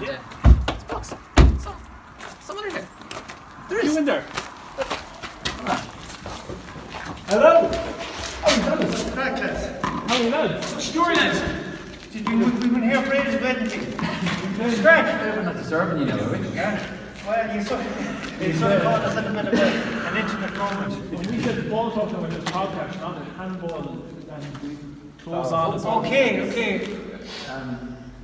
grand. Yeah. It's box. Someone in there. There You is. in there? Hello? Right, lads. How are you, lads? What's the story, lads? We've been here for ages waiting to you. It's great. We're not disturbing you now, are we? Yeah. Well, you sort of caught us at a bit of an intimate moment. When we said ball talking about this podcast, not a handball and we close on. Okay.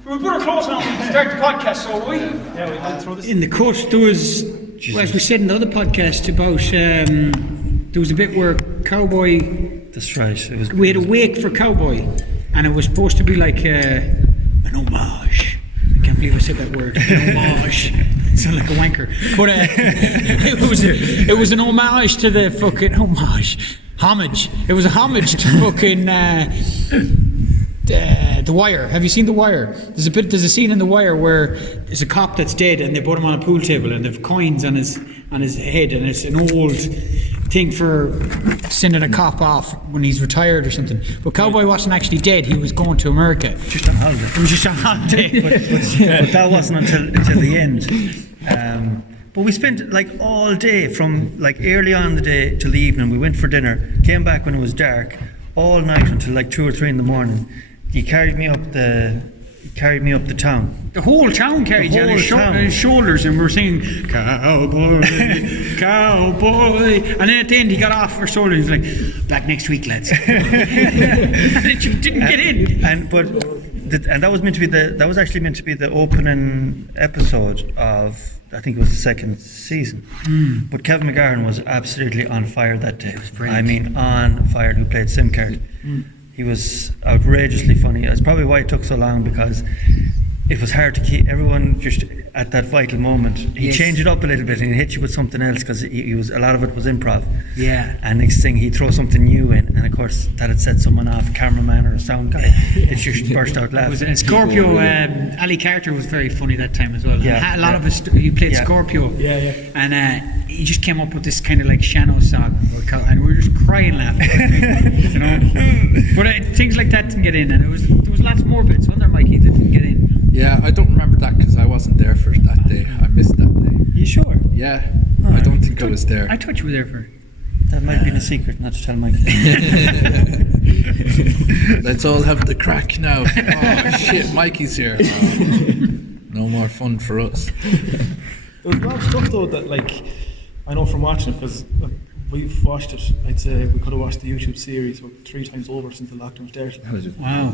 We'll put our clothes on and start the podcast, so will we? Yeah, we might throw this. In the cut, there was, well, as we said in the other podcast, about there was a bit where Cowboy. That's right. We had a wake for Cowboy, and it was supposed to be like an homage. I can't believe I said that word. An homage. It sounded like a wanker. But it was an homage to the fucking homage. It was a homage to fucking The Wire. Have you seen The Wire? There's a scene in The Wire where there's a cop that's dead, and they put him on a pool table, and they've coins on his head, and it's an old thing for sending a cop off when he's retired or something. But Cowboy wasn't actually dead. He was going to America. Just on holiday. It was just on holiday. But that wasn't until the end. But we spent like all day from like early on in the day till the evening. We went for dinner, came back when it was dark, all night until like 2 or 3 in the morning. He carried me up the town. The whole town carried you on his shoulders, and we're singing "Cowboy, Cowboy," and then at the end he got off our shoulder. He was like, "Back next week, lads." And you didn't get in. And that was actually meant to be the opening episode of, I think it was the second season. But Kevin McGarren was absolutely on fire that day. I mean, on fire. Who played Sim Card? He was outrageously funny. That's probably why it took so long, because it was hard to keep everyone just at that vital moment. He changed it up a little bit and he hit you with something else, because he was, a lot of it was improv. Yeah. And next thing he'd throw something new in, and of course that had set someone off, a cameraman or a sound guy. It just burst out laughing. And Scorpio, Ali Carter was very funny that time as well. Yeah. A lot of us, he played Scorpio. Yeah. And he just came up with this kind of like Shano song, and we were just crying laughing. You know. But things like that didn't get in, and there was lots more bits, wasn't there, Mikey, that didn't get in? Yeah, I don't remember that because I wasn't there for that day. I missed that day. You sure? Yeah, I don't think I was there. I thought you were there for. That might be a secret, not to tell Mike. Let's all have the crack now. Oh shit, Mikey's here. No more fun for us. There's a lot of stuff though that, like, I know from watching it, because we've watched it. I'd say we could have watched the YouTube series 3 times over since the lockdown started. Wow.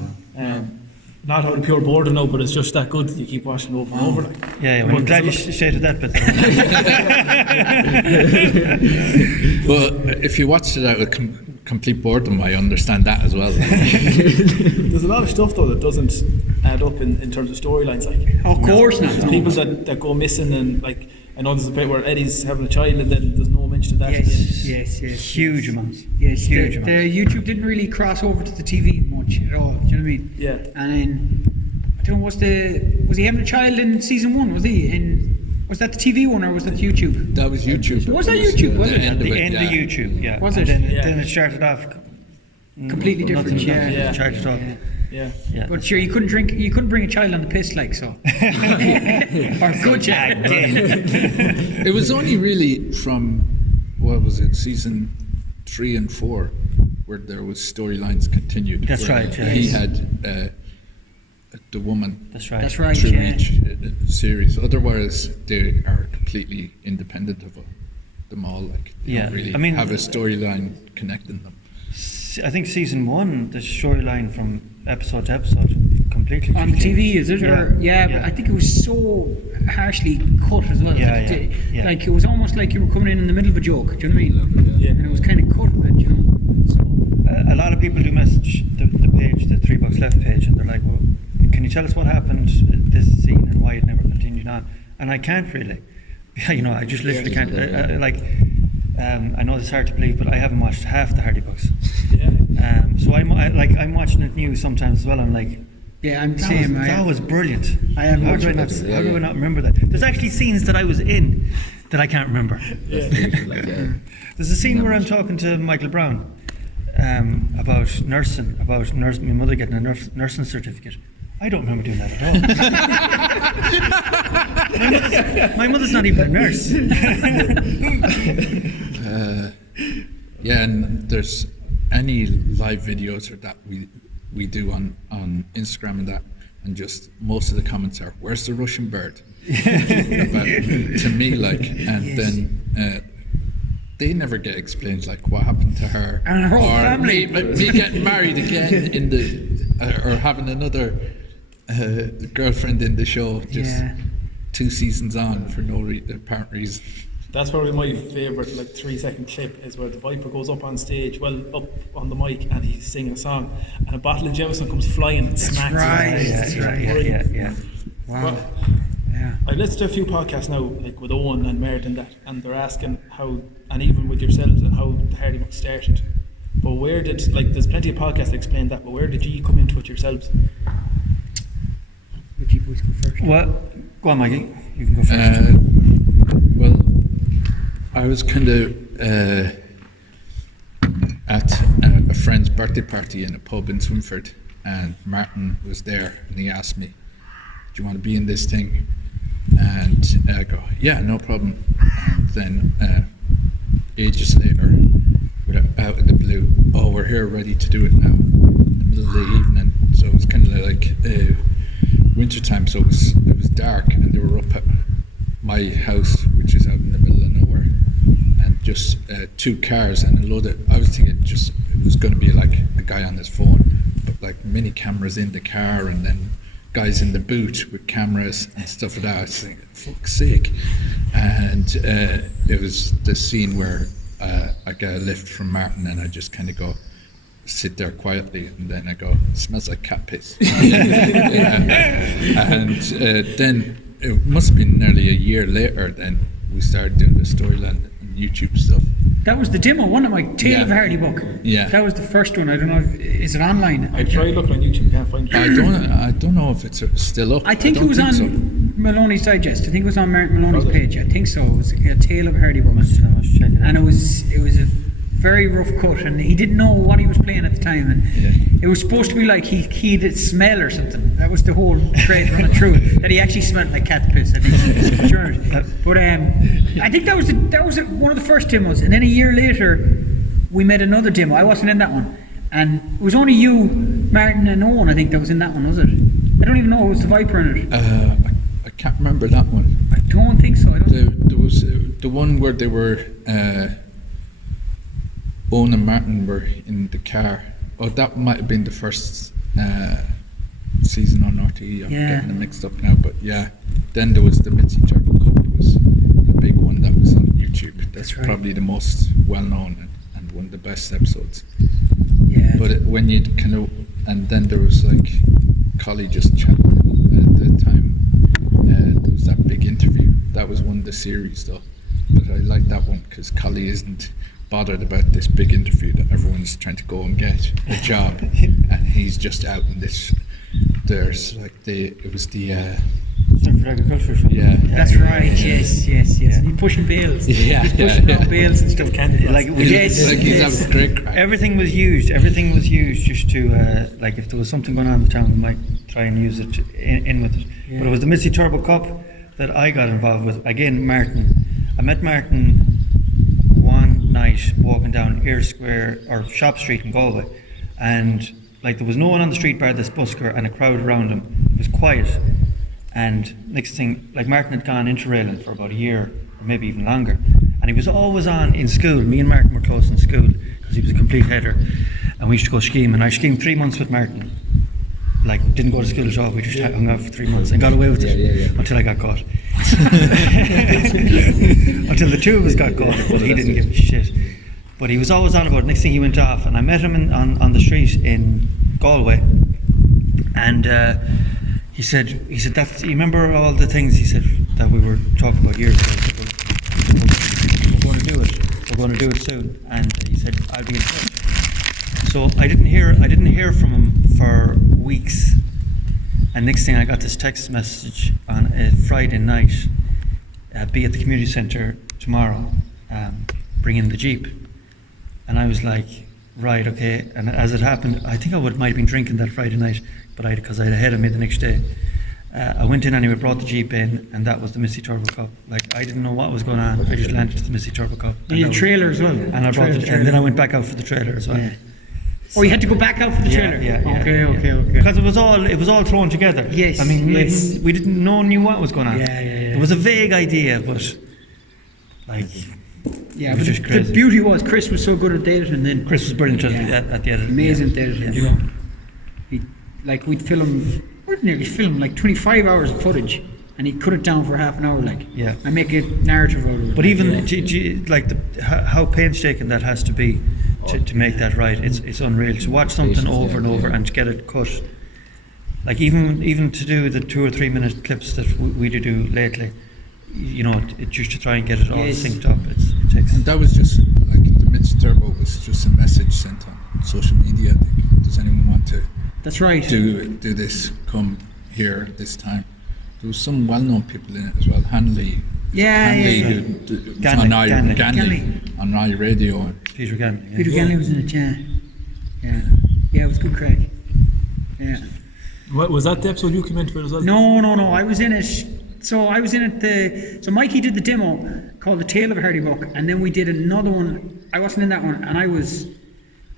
Not out of pure boredom, no, but it's just that good that you keep watching it over and over. Like. Yeah, well, I'm glad you stated that bit. But if you watched it out of complete boredom, I understand that as well. There's a lot of stuff though that doesn't add up in terms of storylines. Like, Of course not. there's people that go missing, and like, I know there's a bit where Eddie's having a child, and then there's no mention of that. Yes. Huge amounts. Yes, Huge the amounts. YouTube didn't really cross over to the TV much at all. Do you know what I mean? Yeah. And then I don't know, was he having a child in season 1? Was that the TV one, or was that YouTube? That was YouTube. Was that YouTube? Was it? End of The it, end yeah. of YouTube, yeah. Was And it? then it started off Completely different. nothing, Yeah. It started off. Yeah. Yeah. But sure, you couldn't bring a child on the piss, like so. Or could you? It was only really from, what was it, season 3 and 4, where there was storylines continued. That's where right, yeah. He had the woman That's right. That's right. through Yeah. each series. Otherwise, they are completely independent of them all. Like, they Yeah, don't really I mean- have a storyline connecting them. I think season 1, the storyline from episode to episode, completely On the changed. TV, is it? Or, but I think it was so harshly cut as well. Yeah, Like, yeah. Like, it was almost like you were coming in the middle of a joke. Do you know what I mean? Yeah. And it was kind of cut a bit, you know. So, A lot of people do message the page, the 3BucksLeft page, and they're like, well, can you tell us what happened in this scene and why it never continued on? And I can't really. You know, I just literally can't. I know it's hard to believe, but I haven't watched half the Hardy Bucks. Yeah. So I'm watching it new sometimes as well. I'm like, yeah, I'm the same. that was brilliant. I haven't How watched do I it. not, how do I not remember that? There's actually scenes that I was in that I can't remember. There's a scene where I'm talking to Michael Brown about nursing, my mother getting a nursing certificate, I don't remember doing that at all. My mother's not even a nurse. Yeah, and there's any live videos or that we do on Instagram and that, and just most of the comments are, "Where's the Russian bird?" About, to me, like, and then they never get explained, like what happened to her And her whole family. me getting married again in the or having another girlfriend in the show just 2 seasons on for no apparent reason. That's probably my favourite, like 3-second clip, is where the Viper goes up on stage, up on the mic, and he's singing a song, and a bottle of Jameson comes flying and smacks him. That's right. Yeah. Wow. But Yeah. I listened to a few podcasts now, like with Owen and Mert and that, and they're asking how, and even with yourselves, and how the Hardy Bucks started. But where did, like, there's plenty of podcasts that explain that, but where did you come into it yourselves? Would you boys go first? Well, go on, Maggie. You can go first. Well, I was kind of at a friend's birthday party in a pub in Swinford, and Martin was there, and he asked me, "Do you want to be in this thing?" And I go, "Yeah, no problem." And then ages later, out of the blue, "Oh, we're here ready to do it now," in the middle of the evening. So it was kind of like winter time, so it was dark, and they were up at my house, which is out in the middle of nowhere, and just 2 cars and a load of, I was thinking just it was going to be like a guy on his phone, but like mini cameras in the car, and then guys in the boot with cameras and stuff like that. I was thinking, fuck's sake. And it was the scene where I get a lift from Martin, and I just kind of go, sit there quietly, and then I go, "It smells like cat piss." And then it must have been nearly a year later, then we started doing the storyline and YouTube stuff. That was the demo, wasn't it, Mike? Tale of Yeah. Hardy Book. Yeah. That was the first one. I don't know, is it online? I tried looking on YouTube, can't find it. I don't know if it's still up. I think it don't was on so. Maloney's Digest. I think it was on Maloney's Was it? page. I think so. It was a Tale of Hardy Book. I must check it out. And it was a very rough cut, and he didn't know what he was playing at the time, and it was supposed to be like he keyed it smell or something. That was the whole thread running through it, that he actually smelled like cat piss, I think. Sure. But I think that was one of the first demos, and then a year later we made another demo. I wasn't in that one, and it was only you, Martin, and Owen, I think, that was in that one, was it? I don't even know who was the Viper in it. I can't remember that one. I don't think so. There was the one where they were Owen and Martin were in the car. Oh, that might have been the first season on RTE. I'm getting them mixed up now, but yeah. Then there was the Mitzi Turbo Cup. It was a big one that was on YouTube. That's right. Probably the most well-known and one of the best episodes. Yeah. But when you kind of, and then there was like Collie just chatting at the time. There was that big interview. That was one of the series though. But I like that one because Collie isn't bothered about this big interview that everyone's trying to go and get a job, and he's just out in this. There's like it was the Swinford Agriculture Show. yeah. That's right. Yes. He's pushing bales. Yeah, He's pushing yeah. down bales and stuff. Like, It's like he's having a great crack. Everything was used just to like if there was something going on in the town, we might try and use it in with it. Yeah. But it was the Mitzi Turbo Cup that I got involved with. Again, Martin. I met Martin one night walking down Eyre Square or Shop Street in Galway, and like there was no one on the street bar this busker and a crowd around him. It was quiet, and next thing, like Martin had gone interrailing for about a year or maybe even longer, and he was always on in school. Me and Martin were close in school because he was a complete header, and we used to go skiing. And I skied 3 months with Martin. Like, didn't go to school at all. We just hung out for 3 months and got away with it until I got caught. Until the two of us got caught, but he didn't give a shit. But he was always on about it. Next thing he went off, and I met him on the street in Galway, and he said that you remember all the things he said that we were talking about years ago. I said, we're going to do it. We're going to do it soon. And he said, I'll be in touch. So I didn't hear from him for weeks, and next thing I got this text message on a Friday night, be at the community centre tomorrow, bring in the Jeep. And I was like, Right, okay. And as it happened, I think might have been drinking that Friday night, but because I had ahead of me the next day. I went in anyway, brought the Jeep in, and that was the Missy Turbo Cup. Like, I didn't know what was going on. I just landed to the Missy Turbo Cup. And the trailer as well. And I brought it, and then I went back out for the trailer as well. Yeah. Oh, you had to go back out for the trailer? Yeah. Okay. Because it was all thrown together. Yes, I mean, yes. we didn't, no one knew what was going on. Yeah. It was a vague idea, but like, Yeah, it was but just crazy. the beauty was Chris was so good at editing, and then Chris was brilliant Yeah. at the editing. amazing at editing. You know, we'd film, ordinarily film like 25 hours of footage, and he'd cut it down for half an hour, like, Yeah. and make a narrative out of it. But even like how painstaking that has to be to make that right, it's unreal. To watch something over and over and to get it cut, like even to do the 2 or 3 minute clips that we do lately, you know, it just to try and get it all Yes. synced up. It takes. And that was just like the Mitch Turbo was just a message sent on social media. I think. Does anyone want to That's right. do this? Come here this time. There was some well-known people in it as well. Hanley. Hanley, yeah. who was Ganley, on Ganley. Ganley on Rai Radio. And Peter Cassidy. Peter Cassidy was in it, yeah, it was good crack. Yeah. What, was that the episode you came into it as well? No, I was in it. So I was in it. So Mikey did the demo called "The Tale of a Hardy Buck," and then we did another one. I wasn't in that one, and I was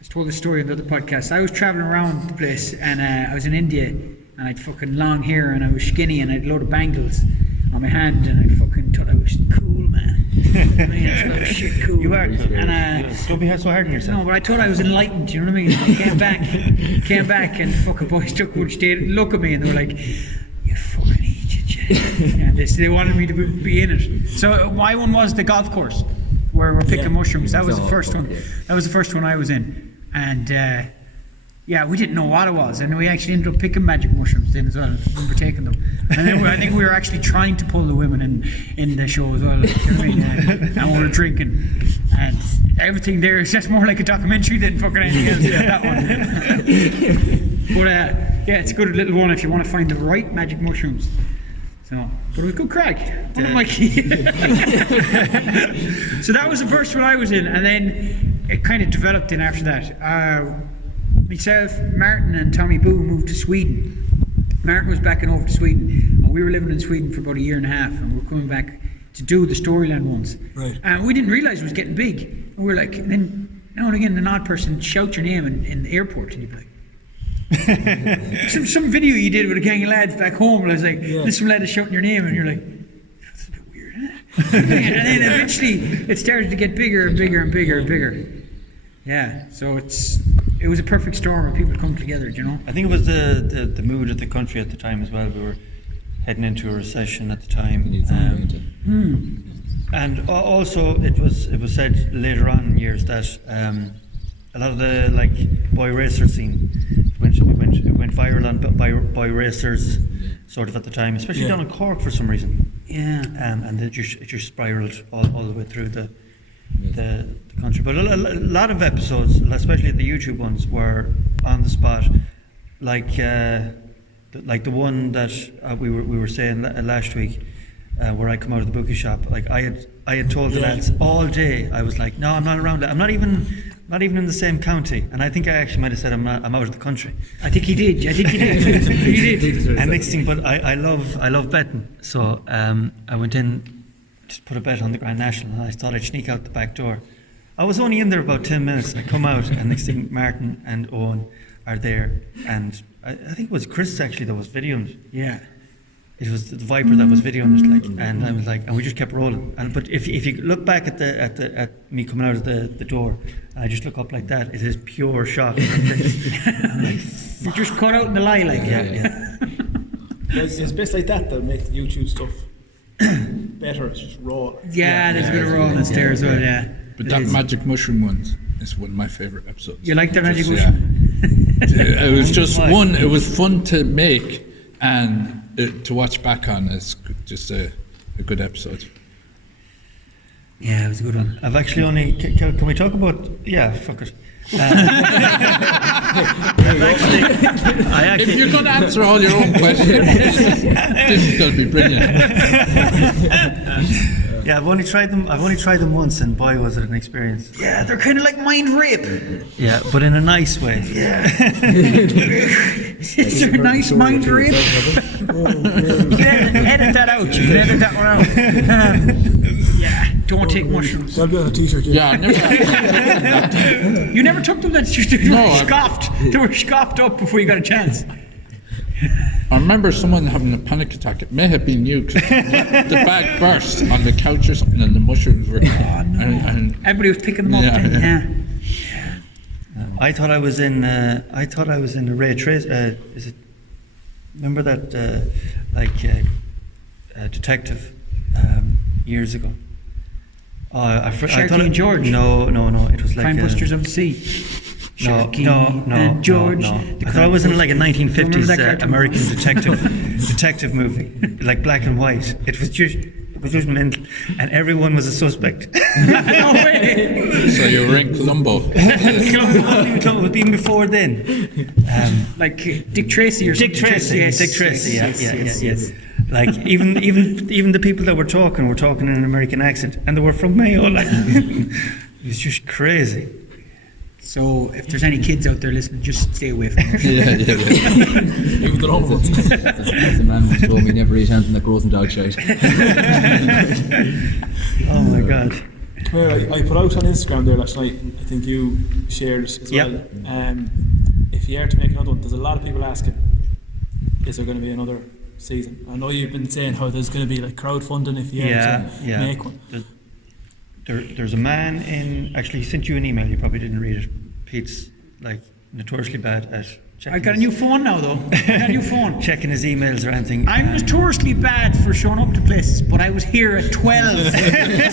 told this story on the other podcast. I was traveling around the place, and I was in India, and I'd fucking long hair, and I was skinny, and I'd a load of bangles on my hand, and I fucking thought I was cool, man. I mean, I thought I was shit cool. You are. And Don't be so hard on yourself. no, but I thought I was enlightened, you know what I mean? I came back, and fucking boys took one state, look at me, and they were like, "You fucking idiot," and they wanted me to be in it. So my one was the golf course, where we're picking mushrooms. That was the first one. That was the first one I was in, and yeah, we didn't know what it was, and we actually ended up picking magic mushrooms then as well. We were taking them, and then I think we were actually trying to pull the women in the show as well. You know what I mean? And we were drinking, and everything there is just more like a documentary than fucking anything else. That one. But yeah, it's a good little one if you want to find the right magic mushrooms. So, but it was good crack. Mikey. So that was the first one I was in, and then it kind of developed in after that. Myself, Martin, and Tommy Boo moved to Sweden. Martin was backing over to Sweden, and we were living in Sweden for about a year and a half, and we were coming back to do the Storyland ones. Right. And we didn't realise it was getting big. And we were like, and then now and again, an odd person shout your name in the airport, and you'd be like, some video you did with a gang of lads back home, and I was like, there's some lad is shouting your name, and you're like, that's a bit weird, huh? And then eventually it started to get bigger and bigger and bigger and bigger. Yeah, so it was a perfect storm of people come together, you know. I think it was the mood of the country at the time as well. We were heading into a recession at the time. And also it was said later on in years that a lot of the like boy racer scene went viral on boy racers sort of at the time, especially down in Cork for some reason. Yeah. And it just spiraled all the way through the country. But a lot of episodes, especially the YouTube ones, were on the spot, like the one that we were saying last week, where I come out of the bookie shop. Like I had told the lads all day. I was like, no, I'm not around it. I'm not even in the same county. And I think I actually might have said I'm out of the country. I think he did. He did. And next thing, but I love betting. So I went in to put a bet on the Grand National, and I thought I'd sneak out the back door. I was only in there about 10 minutes, and I come out, and next thing Martin and Owen are there, and I think it was Chris actually that was videoing it. Yeah. It was the Viper that was videoing it, like, and I was like, and we just kept rolling. And but if you look back at me coming out of the door, and I just look up like that, it is pure shock. I'm like, You just caught out in the lie, like. yeah. It's bits like that that make the YouTube stuff better. It's just raw. Yeah, there's a bit of rawness there as well, yeah. But that magic mushroom one is one of my favourite episodes. You like the magic Just, mushroom? It was just one. It was fun to make and to watch back on. It's just a good episode. Yeah, it was a good one. I've actually only. Can we talk about? Yeah, fuck it. If you're going to answer all your own questions, this is going to be brilliant. Yeah, I've only tried them once, and boy, was it an experience. Yeah, they're kind of like mind rape. Yeah, but in a nice way. Is there a nice mind rape? Edit that out. You can edit that one out. Yeah, don't take mushrooms. That'll be on a t-shirt. Yeah, I never. You never took them. That they No, were I- scoffed. They were scoffed up before you got a chance. I remember someone having a panic attack. It may have been you, 'cause the bag burst on the couch or something, and the mushrooms were. And Everybody was picking them up. Yeah. Then, I thought I was in. I thought I was in the Ray Trace. Is it? Remember that detective years ago? I Sharky thought and George. No. It was like Crime Busters of the Sea. No, Sharky no, and George. no. The I thought it was in like a Remember that 1950s cartoon? American detective movie, like black and white. It was just mental, and everyone was a suspect. No way. so you were in Colombo. It was even before then. Like Dick Tracy or Dick something. Tracy, Yes, Dick Tracy, yes. yes. Like even the people that were talking in an American accent, and they were from Mayo. Like it was just crazy. So if there's any kids out there listening, just stay away from it. Yeah. Even the wrong ones. As a man once told me, never eat anything that grows in dog shite. Oh my God. Well, I put out on Instagram there last night, I think you shared it as well. If you are to make another one, there's a lot of people asking, is there going to be another season? I know you've been saying how there's going to be like crowdfunding if you are to make one. There's a man in. Actually, he sent you an email. You probably didn't read it. Pete's like notoriously bad at checking. I got a new phone now, though. I got a new phone. checking his emails or anything. I'm notoriously bad for showing up to places, but I was here at 12.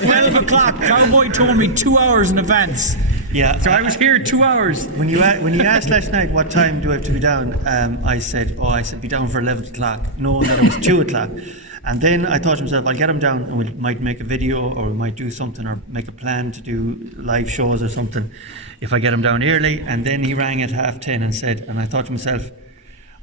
12 o'clock. Cowboy told me 2 hours in advance. Yeah. So I was here 2 hours. When you asked last night what time do I have to be down, I said be down for 11 o'clock, knowing that it was 2 o'clock. And then I thought to myself, I'll get him down and we might make a video or we might do something or make a plan to do live shows or something if I get him down early. And then he rang at 10:30 and said, and I thought to myself,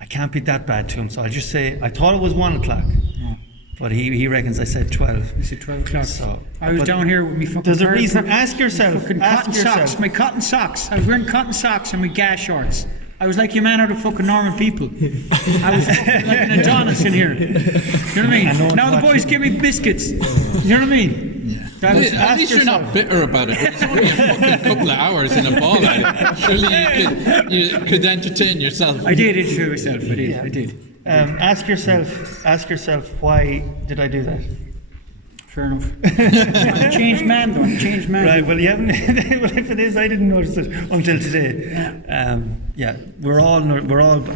I can't be that bad to him. So I'll just say, I thought it was 1 o'clock. Yeah. But he reckons I said 12. You said 12 o'clock. So, I was down here with me fucking there's a pair of reason. Ask yourself. fucking Ask cotton yourself. socks. My cotton socks. I was wearing cotton socks and my gas shorts. I was like your man out of fucking Norman People. I was fucking like an Adonis in here. You know what I mean? Now the boys give me biscuits. You know what I mean? Yeah. At least you're not bitter about it. It's only a fucking couple of hours in a ball. Surely you could entertain yourself. I did enjoy myself. I did. Ask yourself, why did I do that? Fair enough. I'm a changed man, though. I'm a changed man. Right. Well, you haven't. Well, if it is, I didn't notice it until today. Yeah. We're all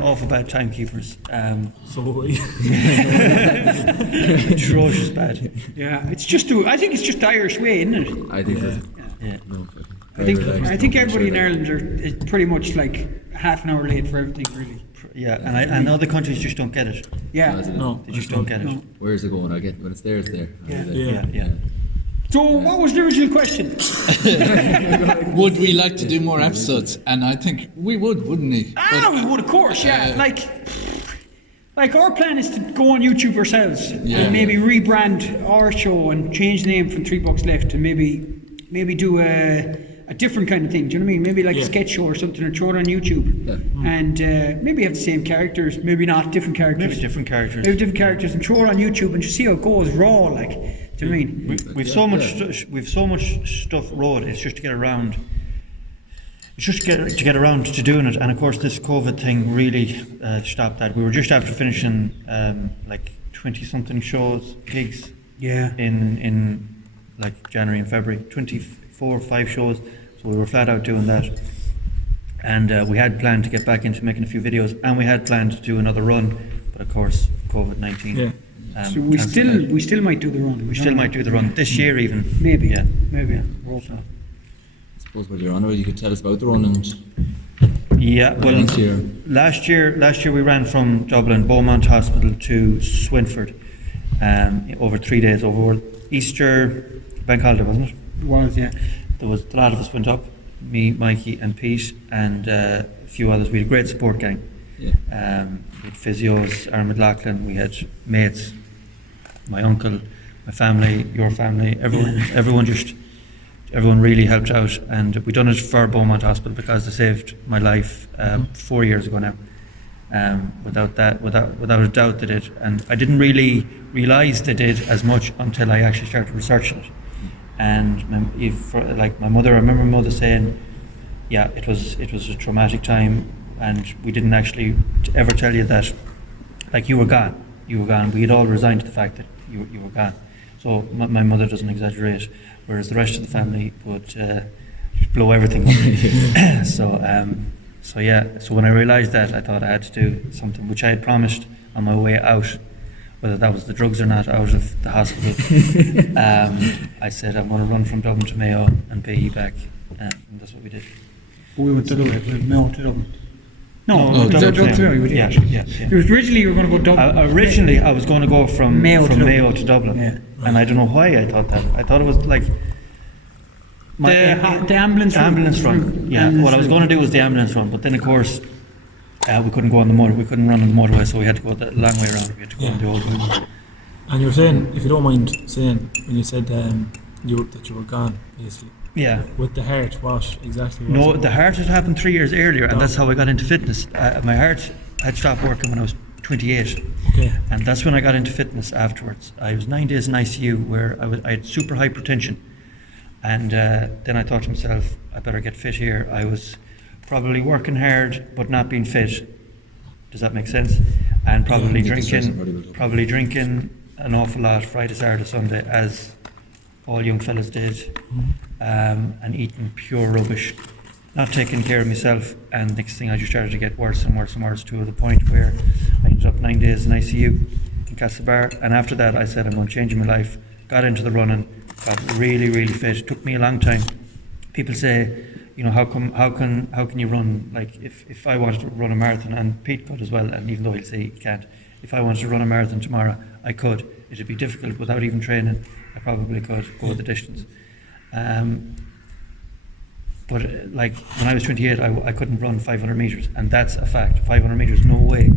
off about timekeepers. So we. Atrocious bad. Yeah, it's just. I think it's just the Irish way, isn't it? I think that. Yeah. No, I think everybody in Ireland is pretty much like half an hour late for everything, really. Yeah, and other countries just don't get it. Yeah. No. They just don't get it. No. Where's it going? I get when it's there, it's there. Yeah. So, what was the original question? Would we like to do more episodes? And I think we would, wouldn't we? We would, of course, yeah. Like our plan is to go on YouTube ourselves and maybe rebrand our show and change the name from 3 Bucks Left to maybe do a different kind of thing. Do you know what I mean? Maybe like a sketch show or something, or throw it on YouTube, and maybe have the same characters, maybe not, different characters. Maybe different characters. Maybe different characters, and throw it on YouTube and just see how it goes raw. Like, do you know what I mean? We've so much stuff rolled. It's just to get around. It's just to get around to doing it. And of course, this COVID thing really stopped that. We were just after finishing like 20-something gigs. Yeah. In like January and February, 24 or 5 shows. So we were flat out doing that. And we had planned to get back into making a few videos, and we had planned to do another run, but of course COVID-19. Yeah. So we still might do the run. We still might do the run this year even. Maybe. Yeah. Maybe. Yeah. I suppose while you're on it, you could tell us about the run and Yeah, well, next year. last year we ran from Dublin, Beaumont Hospital to Swinford, over 3 days, over Easter bank holiday, wasn't it? It was, yeah. There was a lot of us went up, me, Mikey, and Pete, and a few others. We had a great support gang. Yeah. We had physios, Aaron McLaughlin. We had mates, my uncle, my family, your family, everyone really helped out, and we done it for Beaumont Hospital because they saved my life 4 years ago now. Without a doubt they did, and I didn't really realise they did as much until I actually started researching it. And my mother, I remember my mother saying, yeah, it was a traumatic time, and we didn't actually ever tell you that, like, you were gone. We had all resigned to the fact that you were gone. So my mother doesn't exaggerate, whereas the rest of the family would blow everything up. So when I realised that, I thought I had to do something, which I had promised on my way out, whether that was the drugs or not, out of the hospital. I said I'm going to run from Dublin to Mayo and pay you back, and that's what we did. We went to Dublin, Mayo to Dublin. No, Dublin to Mayo. We did. Yeah. It was originally you were going to go Dublin. Originally, I was going to go from Mayo to Dublin, yeah. And I don't know why I thought that. I thought it was like the ambulance run. Yeah, what I was going to do was the ambulance run, but then of course we couldn't go on the motor. We couldn't run on the motorway, so we had to go the long way around. We had to go on the old route. And you were saying, if you don't mind saying, when you said that you were gone, basically. Yeah. With the heart, what exactly was No, it? the heart had happened 3 years earlier, and that's how I got into fitness. My heart had stopped working when I was 28. Okay. And that's when I got into fitness afterwards. I was 9 days in ICU where I had super hypertension. And then I thought to myself, I better get fit here. I was probably working hard but not being fit. Does that make sense? And probably drinking an awful lot Friday, Saturday, Sunday, as all young fellas did, and eating pure rubbish, not taking care of myself. And next thing I just started to get worse and worse and worse, to the point where I ended up 9 days in ICU in Castlebar. And after that I said, I'm going to change my life. Got into the running, got really, really fit. It took me a long time. People say, you know, how can you run? Like, if I wanted to run a marathon, and Pete could as well, and even though he'll say he can't, if I wanted to run a marathon tomorrow, I could. It'd be difficult without even training. I probably could go the distance. But like when I was 28, I couldn't run 500 metres, and that's a fact. 500 metres, no way.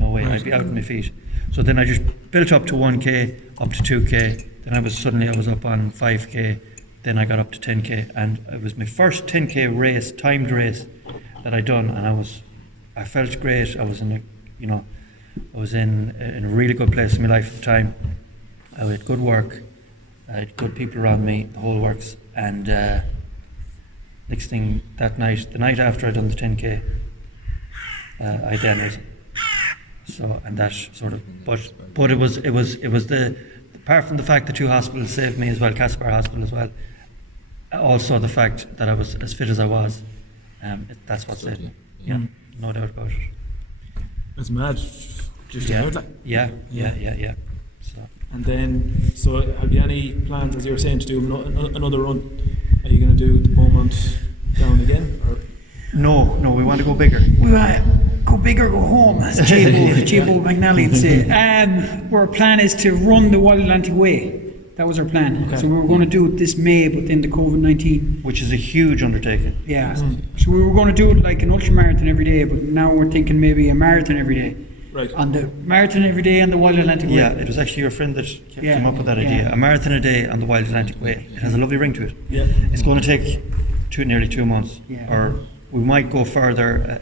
I'd be out on my feet. So then I just built up to 1k, up to 2k. Then I was up on 5k. Then I got up to 10k, and it was my first 10k race, timed race, that I done, and I felt great. I was in a really good place in my life at the time. I had good work, I had good people around me, the whole works. And next thing that night, the night after I done the 10k, I then was. So, and that sort of, but it was the, apart from the fact the two hospitals saved me as well, Castlebar Hospital as well, also the fact that I was as fit as I was, that's what saved me. Yeah, no doubt about it. It's mad. Just about that. Yeah. So. And then, so have you any plans, as you were saying, to do another run? Are you going to do the Beaumont down again? Or? No, we want to go bigger. We want to go big or go home, as J-Bo McNally would say. Our plan is to run the Wild Atlantic Way. That was our plan. Okay. So we were going to do it this May, but then the COVID-19. Which is a huge undertaking. Yeah. So we were going to do it like an ultramarathon every day, but now we're thinking maybe a marathon every day. Right. On the marathon every day on the Wild Atlantic Way. Yeah, it was actually your friend that came up with that idea. A marathon a day on the Wild Atlantic Way. It has a lovely ring to it. Yeah. It's going to take nearly 2 months. Yeah. Or we might go further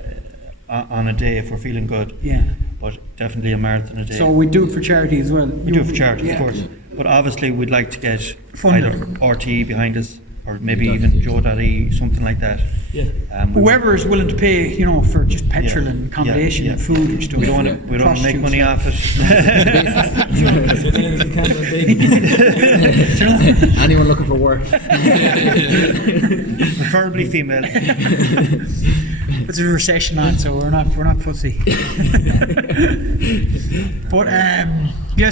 on a day if we're feeling good. Yeah. But definitely a marathon a day. So we do it for charity as well. We do it for charity, of course. But obviously we'd like to get either RTE behind us, or maybe even Joe.E, something like that. Yeah. Whoever is willing to pay, for just petrol and accommodation and food and stuff. We don't want to make money off it. Anyone looking for work? Preferably female. It's a recession on, so we're not pussy. But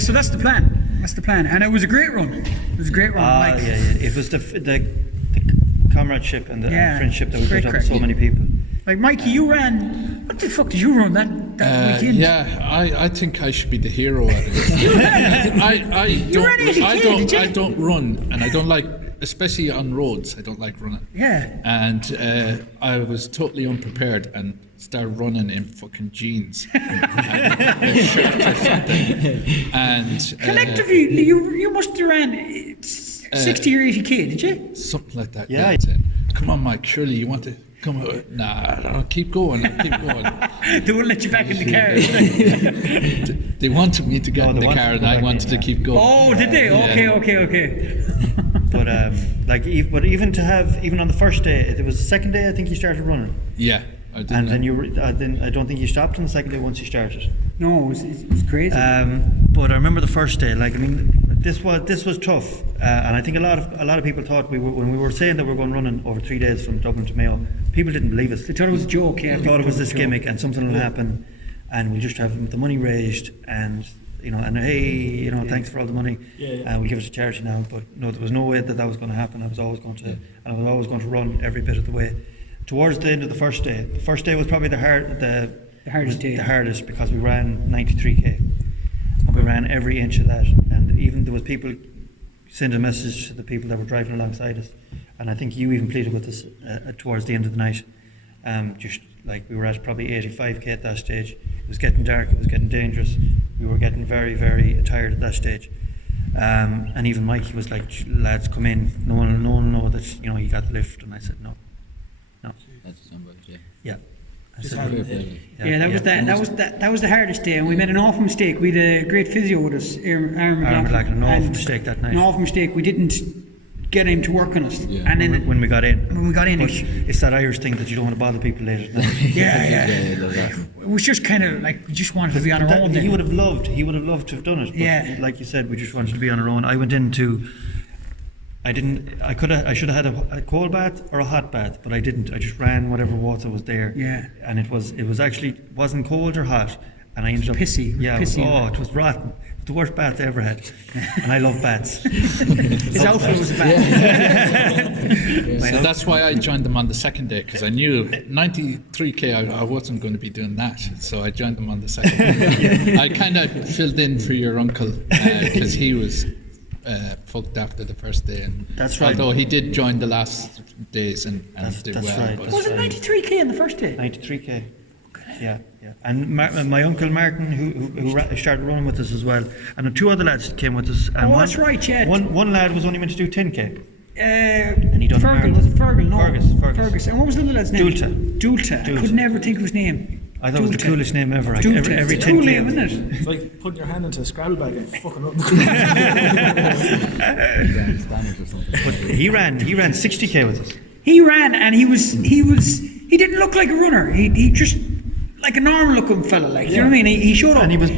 so that's the plan. And it was a great run. It was a great run. It was the comradeship and the friendship that we built up with so many people. Like Mikey, you ran. What the fuck did you run that weekend? Yeah, I think I should be the hero at it. You ran 80K, did you? I don't run, and I don't like especially on roads. I don't like running. Yeah. And I was totally unprepared and started running in fucking jeans and a shirt or something. And Collectively, you must have ran 60 or 80 k, did you? something like that. Yeah. That's it. Come on, Mike. Surely you want to come out? Nah, no, keep going. Keep going. They wouldn't let you back in the car. They wanted me to get in they the wanted car, to and go I back wanted in, to keep going. Oh, did they? Yeah. Okay. But but even to have, even on the first day, it was the second day I think you started running, Yeah, I did. and then then I don't think you stopped on the second day once you started. No, it was crazy. But I remember the first day. Like, I mean, this was tough, and I think a lot of people thought when we were saying that we were going running over 3 days from Dublin to Mayo, people didn't believe us. They thought it was a joke, yeah. They thought it was this gimmick and something will happen, and we'll just have the money raised, and and hey, thanks for all the money. We'll give it to charity now. But no, there was no way that was going to happen. I was always going to run every bit of the way. Towards the end of the first day was probably the hardest day. The hardest, because we ran 93k, and we ran every inch of that. And even there was people sending a message to the people that were driving alongside us, and I think you even pleaded with us towards the end of the night. Just like we were at probably 85k at that stage. It was getting dark. It was getting dangerous. We were getting very, very tired at that stage. And even Mikey was like, "Lads, come in. No one will know that you got the lift." And I said, "No." That's somebody, yeah. Yeah. I Just said, having- Yeah, that was the hardest day, and we made an awful mistake. We had a great physio with us, Aaron McLaughlin. an awful and mistake that night. An awful mistake. We didn't get him to work on us, Yeah. and then when we got in. it, It's that Irish thing that you don't want to bother people later at night. yeah, There's that. it was just kind of like we just wanted to be on our own. He Then. would have loved to have done it. But Yeah. like you said, we just wanted to be on our own. I went into. I should have had a cold bath or a hot bath, but I didn't. I just ran whatever water was there. Yeah. And it wasn't cold or hot, and I ended up pissy. It was Yeah. pissy. It was rotten. It was the worst bath I ever had, and I love baths. His outfit was bad. So that's why I joined them on the second day, because I knew 93k I wasn't going to be doing that, so I joined them on the second day. I kind of filled in for your uncle because he was fucked after the first day, and That's right. although he did join the last days and did that's well. right, but- that's Was it 93k in the first day? 93k. Yeah. And my uncle Martin, who started running with us as well, and two other lads came with us. And That's right, yeah. One lad was only meant to do 10k. And he done Fergal, was it Fergal? No. Fergus. And what was the other lad's name? Dulta. I could never think of his name. I thought it was the coolest name ever. Dulta. Every It's a cool 10k. name, isn't it? It's like putting your hand into a Scrabble bag and fucking up. Spanish or something. But he ran 60k with us. He ran, and he didn't look like a runner. He just like a normal looking fella, like you know what I mean. He showed up, And he was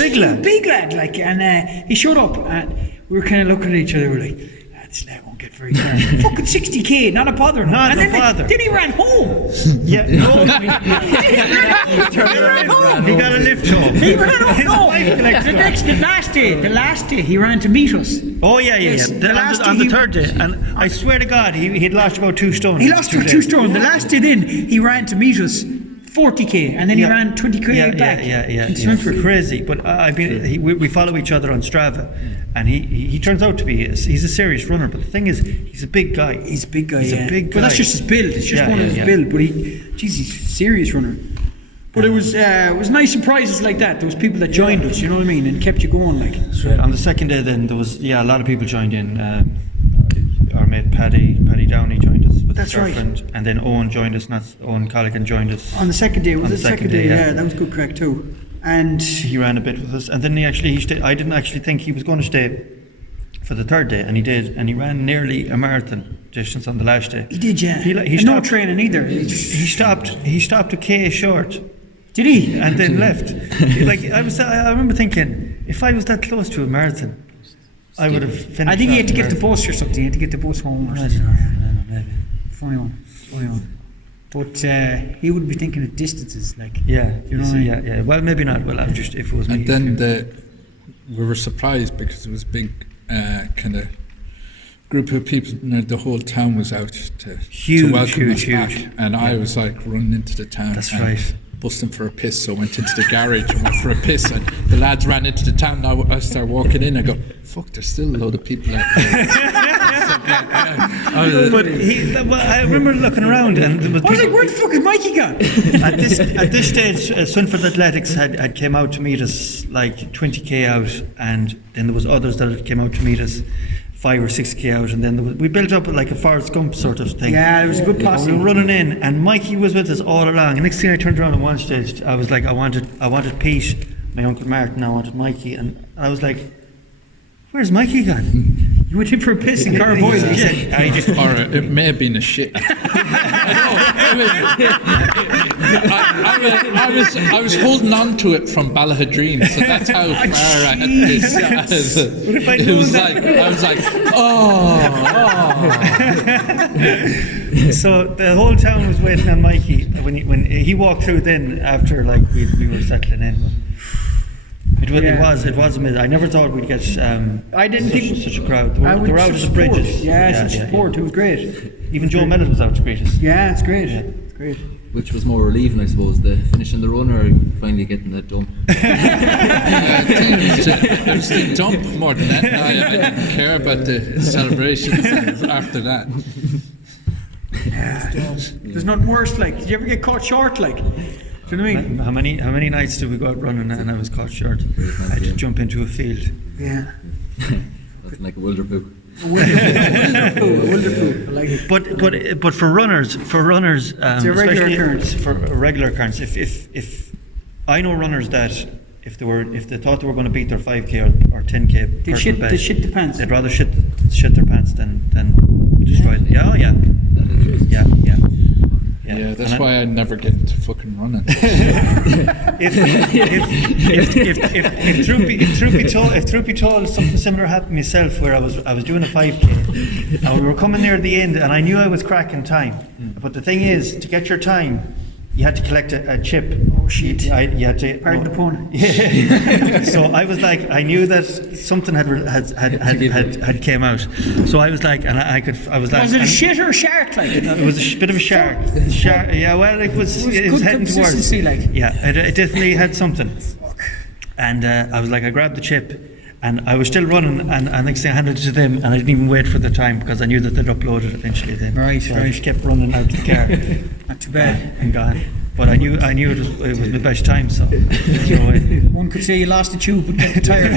big lad. big lad, like, and he showed up, and we were kind of looking at each other. We're like, this lad won't get very far. Fucking 60k, not a bother. Not a bother. Then he ran home. Yeah. No. home. He got a lift home. He ran home. No, the last day, he ran to meet us. Oh yeah. Yes, On the third day, and I swear to God, he'd lost about 2 stone. He lost about 2 stone. The last day, then he ran to meet us. 40k, and then he ran 20k back. In Swinford. Crazy, but we follow each other on Strava, and he turns out to be he's a serious runner. But the thing is, he's a big guy. He's a big guy. He's a big guy. But that's just his build. It's just one of his build. But he's a serious runner. But it was nice surprises like that. There was people that joined us, you know what I mean, and kept you going. Like on the second day, then there was a lot of people joined in. Our mate Paddy Downey joined us with his girlfriend, and then Owen joined us. Owen Colligan joined us on the second day. On the second day, yeah, that was good crack too. And he ran a bit with us, and then he stayed. I didn't actually think he was going to stay for the third day, and he did, and he ran nearly a marathon distance on the last day. He did, yeah. He stopped, no training either. He stopped a K short. Did he? And then left. I remember thinking, if I was that close to a marathon, I would have finished. I think he had to get the bus or something. He had to get the bus home or something. Maybe. Funny one. But he would be thinking of distances, like. Yeah. You know what I mean? Yeah. Well, maybe not. Well, I'm just if it was me. And then we were surprised because it was a big kind of group of people. The whole town was out to welcome us back, and I was like running into the town. That's right. busting for a piss, so I went into the garage and went for a piss, and the lads ran into the town. Now I started walking in, I go, fuck, there's still a load of people out there. But I remember looking around, and there was I was like, where the fuck is Mikey gone? at this stage, Swinford Athletics had came out to meet us like 20k out, and then there was others that came out to meet us 5 or 6k out, and then we built up like a Forrest Gump sort of thing. Yeah, it was a good posse. We were running in, and Mikey was with us all along. And next thing I turned around at one stage, I was like, I wanted Pete, my uncle Martin, I wanted Mikey, and I was like, where's Mikey gone? You went in for a piss in Cowboy. He said, Or it may have been a shit. I was holding on to it from Ballahadreen, so that's how far I had this. It was like I was like, So the whole town was waiting on Mikey when he walked through. Then after like we were settling in, it was amazing. I never thought we'd get I didn't think such a crowd. They were out of the bridges. Yeah, such support. It was great. Even Joe Mellett was out to greet us. Yeah, it's great. It's great. Which was more relieving, I suppose, the finishing the run or finally getting that dump? it was the dump more than that. I didn't care about the celebrations after that. There's nothing worse. Like, did you ever get caught short? Like, do you know what I mean? How many nights did we go out running and I was caught short? I had to jump into a field. Yeah. That's like a wilderpook. Wonderful. I like it. But for runners, It's a regular especially occurrence. for a regular occurrence, if I know runners that if they thought they were going to beat their 5k or 10k They personal best, shit the pants. they'd rather shit their pants than destroy it. Yeah, yeah, yeah. Yeah, that's And why I never get into fucking running. If truth be told, something similar happened to myself where I was doing a 5k and we were coming near the end and I knew I was cracking time. But the thing is, to get your time, you had to collect a chip. Oh shit! You had to. Pardon the pun. Yeah. So I was like, I knew that something had came out. So I was like, and I was like, Was it a shit or a shark? Like, it was a bit of a shark. Yeah, well, it was good heading towards. consistency, like. Yeah, it definitely had something. And I was like, I grabbed the chip, and I was still running, and next thing I handed it to them, and I didn't even wait for the time because I knew that they'd upload it eventually. Then, Right, so right. I just kept running out to the car. Not too bad. And gone. But I knew it was my best time. So One could say you lost the tube, but get the tire.